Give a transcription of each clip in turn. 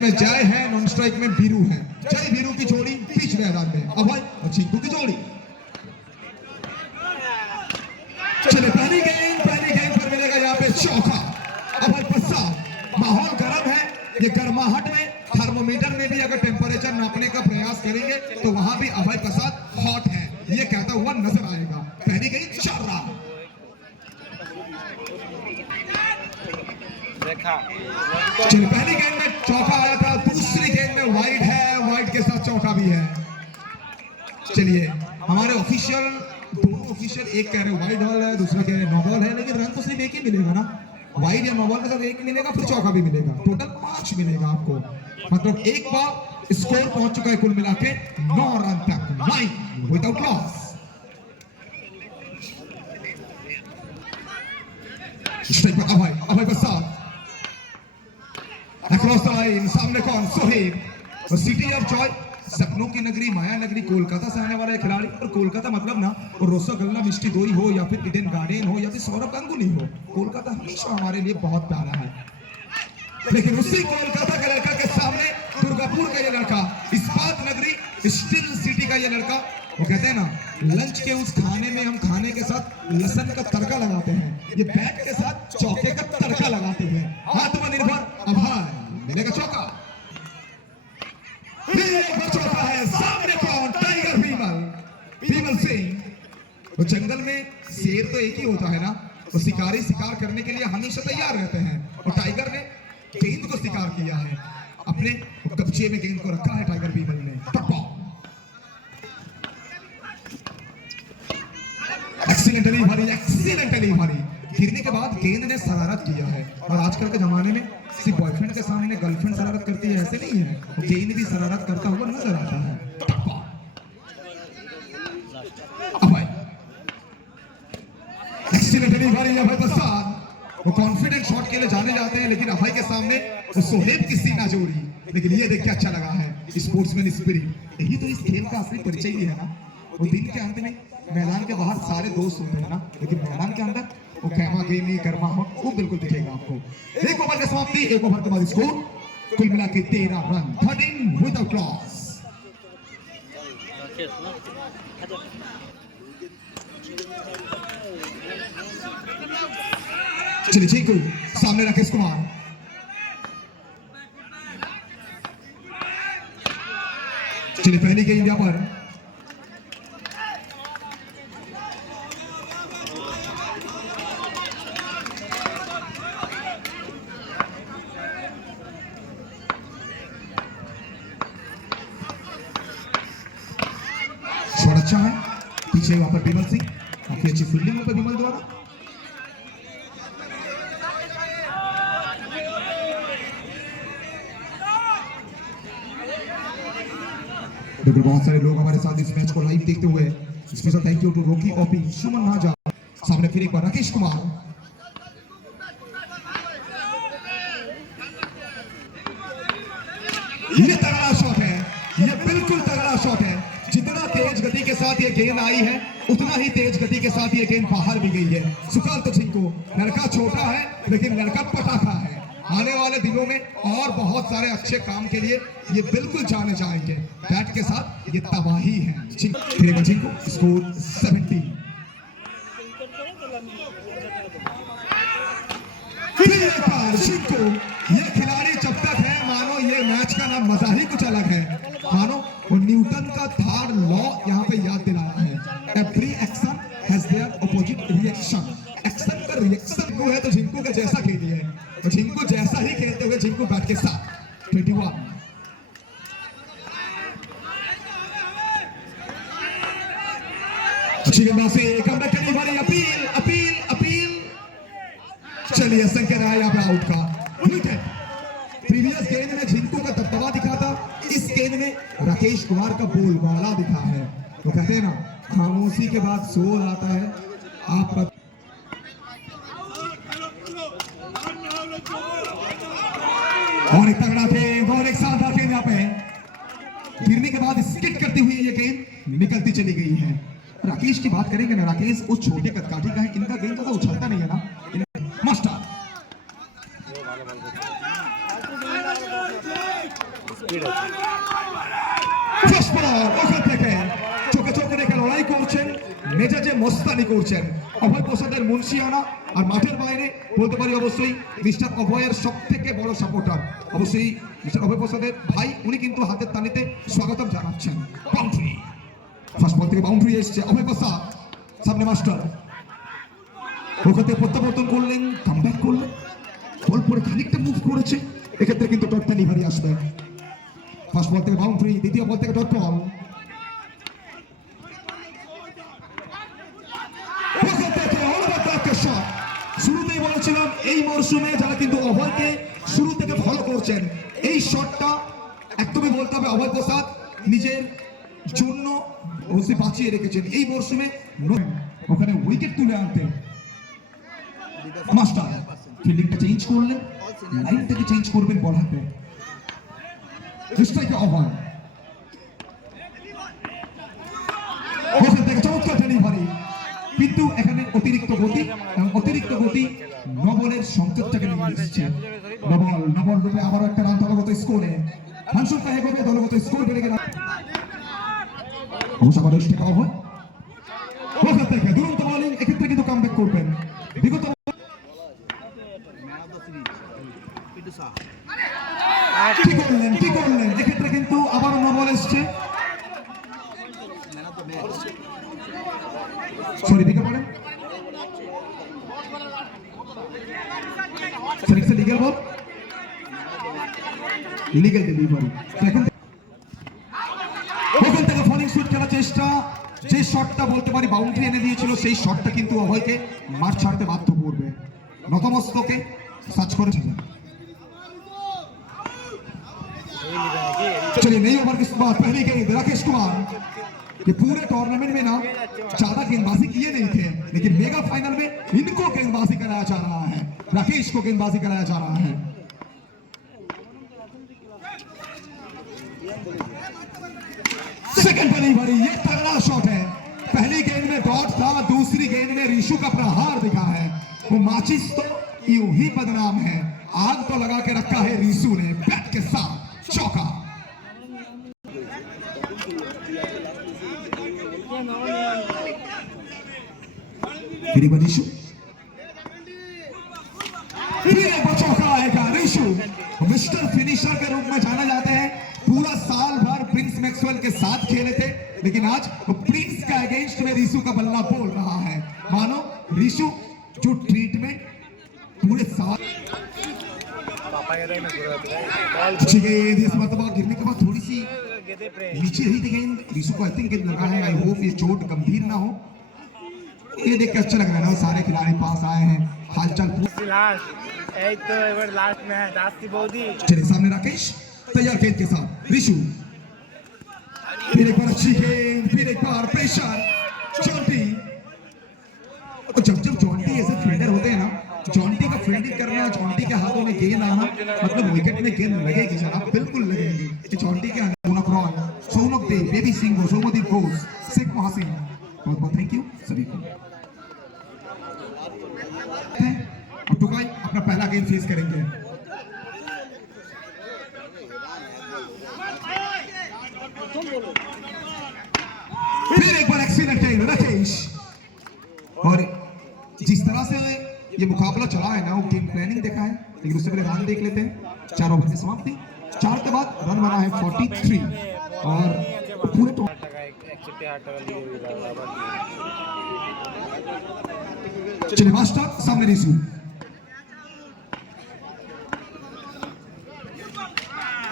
में जय है, नॉन स्ट्राइक में बीरू है। जय बीरू की जोड़ी बीच मैदान में अभय और चिंकू की जोड़ी। चले पहली गेंद पर मिलेगा यहाँ पे चौका। अभय पश्चात माहौल गर्म है, ये गर्माहट में थर्मोमीटर में भी अगर टेम्परेचर नापने का प्रयास करेंगे तो वहां भी अभय प्रसाद हॉट है, ये कहता हुआ नजर आएगा। पहली गेंद 4 रन। चलिए पहली गेंद में चौका आया था, दूसरी गेंद में वाइड है, वाइड के साथ चौका भी है। चलिए हमारे ऑफिशियल दोनों ऑफिशियल एक कह रहे हैं वाइड बॉल है, दूसरा कह रहे हैं नो बॉल है, लेकिन रन तो सिर्फ एक ही मिलेगा ना। वाइड या नो बॉल के साथ एक मिलेगा, फिर चौका भी मिलेगा, टोटल 5 मिलेगा आपको। मतलब एक बार स्कोर पहुंच चुका है कुल मिला के 9 रन तक, 9 without loss. Abhay Prasad across the line, सामने कौन? सोहेब। सिटी ऑफ जॉय, सपनों की नगरी, माया नगरी, कोलकाता से आने वाला है खिलाड़ी। और कोलकाता मतलब ना रसगुल्ला मिष्टी दोई हो या फिर ईडन गार्डन हो या फिर सौरभ गांगुली हो, कोलकाता हमेशा हमारे लिए बहुत प्यारा है। लेकिन उसी कोलकाता के लड़का के सामने दुर्गापुर का ये लड़का, इस्पात नगरी स्टील सिटी का ये लड़का, वो कहते हैं ना लंच के उस खाने में हम खाने के साथ लहसुन का तड़का लगाते हैं, ये बैट के साथ चौके का तड़का लगाते हुए आत्मनिर्भर अभय मिलेगा चौका। चौका है, सामने कौन? टाइगर भीमल सिंह। तो जंगल में शेर तो एक ही होता है ना, तो शिकारी शिकार करने के लिए हमेशा तैयार रहते हैं, और टाइगर ने गेंद को शिकार किया है, अपने कब्जे में गेंद को रखा है टाइगर भीमल ने। एक्सीलेंटली भारी गिरने के बाद गेंद ने शरारत किया है, और आजकल के जमाने में सिर्फ बॉयफ्रेंड के सामने गर्लफ्रेंड शरारत करती है ऐसे नहीं है, गेंद भी शरारत करता हुआ नजर आता है। एक्सीलेंटली भारी अभय प्रसाद, वो कॉन्फिडेंट शॉट के लिए जाने जाते हैं, लेकिन अभय के सामने सोहेब की सीना जोड़ी। लेकिन ये देख के अच्छा लगा है, स्पोर्ट्समैन स्पिरिट, यही तो इस खेल का असली परिचय ही है ना। वो दिन के अंत में मैदान के बाहर सारे दोस्त होते हैं ना, लेकिन मैदान के अंदर वो कहमा गेमी गर्मा हो, वो बिल्कुल दिखेगा आपको। एक ओवर की समाप्ति, एक ओवर के बाद स्कोर कुल मिला के 13 रन, 13 विदाउट लॉस। चलिए चिंकू, सामने राकेश कुमार, चलिए पहली गेंद यहाँ पर अच्छा है, पीछे वहां पर विमल सिंह, काफी अच्छी फील्डिंग पे विमल द्वारा। देखो बहुत सारे लोग हमारे साथ इस मैच को लाइव देखते हुए, स्पेशल थैंक यू टू रोकी ओपी, सुमन नाजा। सामने फिर एक बार राकेश कुमार, ये तगड़ा शॉट है, ये बिल्कुल तगड़ा शॉट है। जितना तेज गति के साथ ये गेंद आई है, उतना ही तेज गति के साथ ये गेंद बाहर भी गई है। सुकांत चिंकू, लड़का छोटा है लेकिन लड़का पटाखा है, आने वाले दिनों में और बहुत सारे अच्छे काम के लिए ये बिल्कुल जाने जाएंगे। बैट के साथ ये तबाही है। चिंकू स्कोर 70। चिंकू, ये खिलाड़ी जब तक है मानो ये मैच का नाम मजा ही कुछ अलग है, मानो वो न्यूटन का थर्ड लॉ यहाँ पे याद दिलाया है। Every action has their opposite reaction, action का रिएक्शन को है, तो झिंकू का जैसा खेली है, तो झिंकू जैसा ही खेलते हुए झिंकू बैट के साथ 21। अच्छी गेंदबाजी, conductor delivery, appeal appeal appeal. चलिए संकेत आया यहाँ पे आउट का। विकेट। प्रीवियस गेंद में झिंकू का दबदबा दिखा था, इस गेंद में राकेश कुमार का बोलबाला दिखा है। तो कहते हैं ना खामोशी के बाद शोर आता है। आप और एक तगड़ा गेंद और एक साधा गेंद यहाँ पे गिरने के बाद स्किट करती हुई ये गेंद निकलती चली गई है। राकेश की बात करेंगे ना, राकेश उस छोटे कदकाठी का है, इनका गेंद तो उछलता नहीं है ना। मास्टर ফার্স্ট বল ওখান থেকে চোখে চোখে রেখে লড়াই করছেন, মেজাজে মস্তানি করছেন অভয় প্রসাদের মুন্সিয়ানা। আর মাঠের বাইরে বলতে পারি অবশ্যই মিস্টার অভয়ের সব থেকে বড় সাপোর্টার অবশ্যই মিস্টার অভয় প্রসাদের ভাই, উনি কিন্তু হাতের তালিতে স্বাগতম জানাচ্ছেন। বাউন্ডারি, ফার্স্ট বল থেকে বাউন্ডারি এসছে অভয় প্রসাদ, সামনে মাস্টার ওখান থেকে প্রত্যাবর্তন করলেন, কামব্যাক করলেন, বল পরে খানিকটা মুভ করেছে, এক্ষেত্রে কিন্তু ডটটা নিভারি আসবে। ফার্স্ট বল থেকে বাউন্ডারি, দ্বিতীয় বল থেকে ডট বল। শুরুতেই বলেছিলাম এই মরশুমে যারা কিন্তু অভয়কে শুরু থেকে ফলো করছেন, এই শটটা একদমই বলতে হবে অভয় প্রসাদ নিজের জন্য অবশ্যই বাঁচিয়ে রেখেছেন এই মরশুমে। ওখানে উইকেট তুলে আনতে মাস্টার ফিল্ডিংটা চেঞ্জ করলেন, লাইন থেকে চেঞ্জ করবেন বল হাতে। স্ট্রাইকে অভয়, ওখান থেকে চমৎকার ডেলিভারি, কিন্তু এখানে অতিরিক্ত গতি নবলের সংকেতটাকে নিয়ে এসেছে। নবল রূপে আবারও একটা রান দলগত স্কোরে হানসুকা এগোবে, দলগত স্কোর বেড়ে গেল। অভয় ওখান থেকে দুরন্ত বোলিং, এক্ষেত্রে কিন্তু কামব্যাক করবেন। বিগত কি করলেন এক্ষেত্রে কিন্তু আবারও নবল এসছে, সরি দিকে পড়ে লিগেল বল, লিগেল ডেলিভারি। ওখান থেকে ফলিং শুট খেলার চেষ্টা, যে শটটা বলতে পারি বাউন্ডারি এনে দিয়েছিল, সেই শটটা কিন্তু অভয়কে মাঠ ছাড়তে বাধ্য করবে। নতমস্তকে সার্চ করেছে। चलिए नई ओवर के बाद पहली गेंद राकेश कुमार, कि पूरे टूर्नामेंट में ना ज्यादा गेंदबाजी किए नहीं थे, लेकिन मेगा फाइनल में इनको गेंदबाजी कराया जा रहा है, राकेश को गेंदबाजी कराया जा रहा है। सेकंड डिलीवरी, ये तगड़ा शॉट है। पहली गेंद में डॉट था, दूसरी गेंद में ऋषु का प्रहार दिखा है। वो माचिस तो यूं ही बदनाम है, आग तो लगा के रखा है ऋषु ने बैट के साथ। चौका, फिर एक बार ऋषु, चौका आएगा। ऋषु मिस्टर फिनिशर के रूप में जाना जाते हैं, पूरा साल भर प्रिंस मैक्सवेल के साथ खेले थे, लेकिन आज प्रिंस का अगेंस्ट में ऋषु का बल्ला बोल रहा है। मानो ऋषु जो ट्रीटमेंट पूरे साल इस मरतबा गिरने के बाद थोड़ी सी नीचे रही थी गेंद, ऋषु को आई थिंक गेंद लगा है। आई होप ये चोट गंभीर ना हो। ये देख के अच्छा लग रहा है ना, सारे खिलाड़ी पास आए हैं, हालचाल लास्ट में है। चलिए सामने राकेश तैयार गेंद के साथ, ऋषु फिर एक बार अच्छी गेंद, फिर एक बार प्रेशर। जॉन्टी, जब जॉन्टी ऐसे फील्डर होते हैं ना, जॉन्टी का फील्डिंग करना, जॉन्टी के हाथों में गेंद आना, मतलब विकेट में गेंद लगेगी जनाब, बिल्कुल लगेगी। जॉन्टी के सोनक रॉय, सोनक देव, बेबी सिंह, सोमदीप घोष, शेख महासिन, बहुत बहुत थैंक यू सभी को। अब टुकाई अपना पहला गेंद फेस करेंगे। फिर एक बार एक्सीलेंट है राकेश, और जिस तरह से ये मुकाबला चला है ना, वो गेम प्लानिंग देखा है, लेकिन उससे पहले रन देख लेते हैं। 4 ओवर की समाप्ति, 4 के बाद रन बना है 43 और पूरे चलिए मास्टर सामने ऋषु,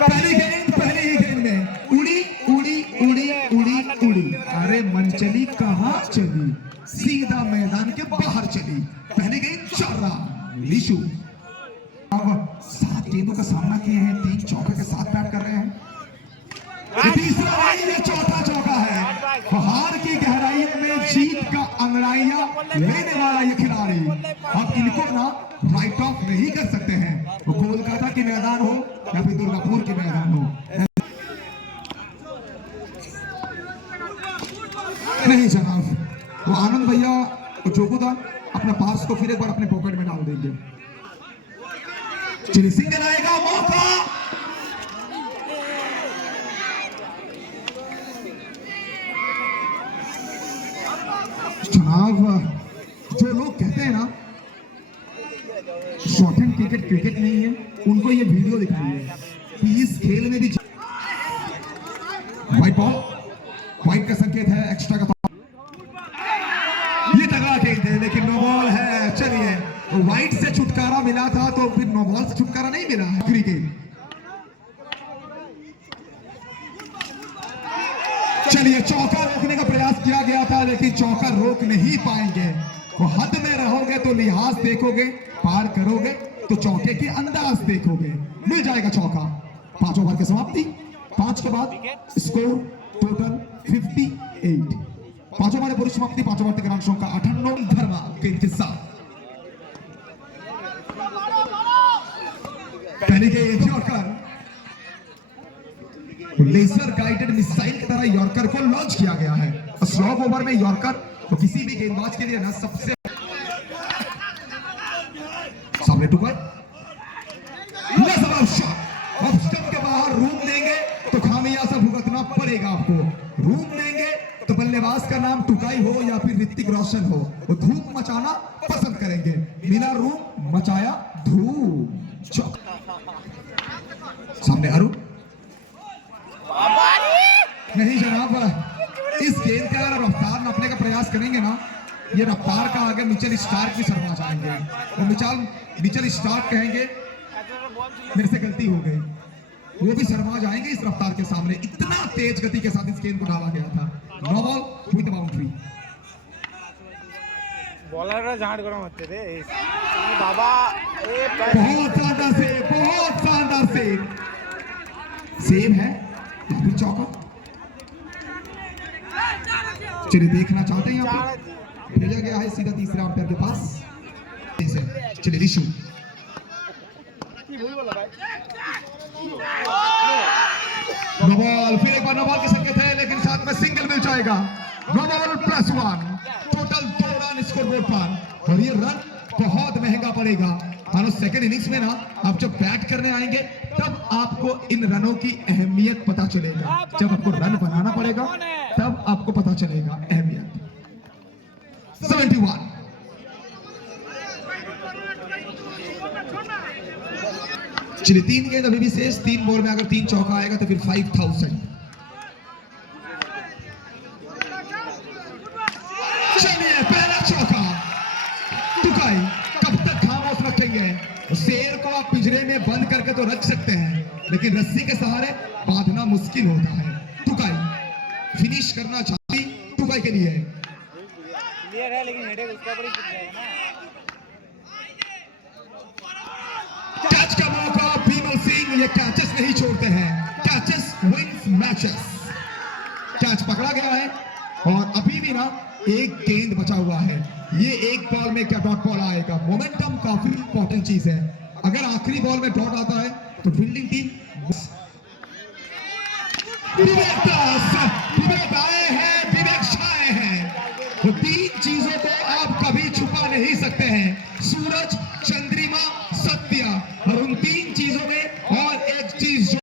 पहली गेंद में उड़ी उड़ी उड़ी उड़ी उड़ी, अरे मनचली कहां चली, सीधा मैदान के बाहर चली। पहली गेंद 4 रन। ऋषु 7 गेंदों का सामना किए हैं, 3 चौके के साथ बैट कर रहे हैं। तीसरा नहीं, ये चौथा चौका है। हार की गहराई में जीत का अंगड़ाइयां लेने वाला ये खिलाड़ी, अब इनको ना राइट ऑफ नहीं कर सकते हैं, वो कोलकाता के मैदान हो या फिर दुर्गापुर के मैदान हो। नहीं जनाब, वो आनंद भैया जोगुदा अपना पार्स को फिर एक बार अपने पॉकेट में डाल देंगे। चलिए सिंगल आएगा, मौका क्रिकेट नहीं है, उनको ये वीडियो दिखाई है कि इस खेल में भी व्हाइट बॉल, व्हाइट का संकेत है, एक्स्ट्रा का ये तगड़ा खेल थे लेकिन नो बॉल है। चलिए व्हाइट से छुटकारा मिला था तो फिर नो बॉल से छुटकारा नहीं मिला है। क्रिकेट चलिए चौका रोकने का प्रयास किया गया था लेकिन चौका रोक नहीं पाएंगे। वो हद में रहोगे तो लिहाज देखोगे, पार करोगे तो चौके की अंदाज देखोगे। मिल जाएगा चौका। 5 ओवर की समाप्ति, 5 के बाद स्कोर टोटल 58। 5 ओवर पुरुष समाप्ति, 5 ओवर तक अंशों का 58 धर्मा के इंतजार। पहली गेंद यॉर्कर, लेजर गाइडेड मिसाइल की तरह यॉर्कर को लॉन्च किया गया है। और स्लो ओवर में यॉर्कर तो किसी भी गेंदबाज के लिए ना सबसे सामने टुकाई शॉट। अब स्टंप के बाहर रूम देंगे तो खामियाजा भुगतना पड़ेगा आपको। रूम देंगे तो बल्लेबाज का नाम टुकाई हो या फिर ऋतिक रोशन हो, वो धूम मचाना पसंद करेंगे। मिला रूम, मचाया धूम। सामने अरुण, नहीं जनाब, इस गेंद का अगर रफ्तार नापने का प्रयास करेंगे ना, ये रफ्तार का आगे मिचेल स्टार्क भी शर्मा जाएंगे। वो मिचेल स्टार्क कहेंगे मेरे से गलती हो गई, वो भी शर्मा जाएंगे इस रफ्तार के सामने। इतना तेज गति के साथ इस गेंद को डाला गया था। No ball with boundary. Bowler झाड़ गरम होते थे बाबा। बहुत शानदार सेव, बहुत शानदार सेव। सेव है फिर चौका। चलिए देखना चाहते हैं यहाँ पे भेजा गया है सीधा तीसरे अंपायर के पास। चलिए रिशु, नो बॉल, फिर एक बार नो बॉल के संकेत है लेकिन साथ में सिंगल मिल जाएगा। No ball +1, total 2 run scoreboard पर। और ये रन बहुत महंगा पड़ेगा। मानो सेकंड इनिंग्स में ना आप जब बैट करने आएंगे तब आपको इन रनों की अहमियत पता चलेगा। जब आपको रन बनाना पड़ेगा तब आपको पता चलेगा अहमियत। 71। चलिए 3 गेंद अभी भी शेष। 3 बॉल में अगर 3 चौका आएगा तो फिर 5000। चलिए पहला चौका। टुकाई, कब तक खामोश रखेंगे? शेर को आप पिंजरे में बंद करके तो रख सकते हैं लेकिन रस्सी के सहारे बांधना मुश्किल होता है। टुकाई फिनिश करना चाहती टुकाई के लिए क्लियर है लेकिन हेडेक उसका ऊपर ही गिर जाएगा ना। कैच का मौका, बीमल सिंह ये कैचेस नहीं छोड़ते हैं। Catches wins matches. कैच पकड़ा गया है और अभी भी ना एक गेंद बचा हुआ है। ये एक बॉल में क्या डॉट बॉल आएगा? मोमेंटम काफी इंपॉर्टेंट चीज है। अगर आखिरी बॉल में डॉट आता है तो फील्डिंग टीम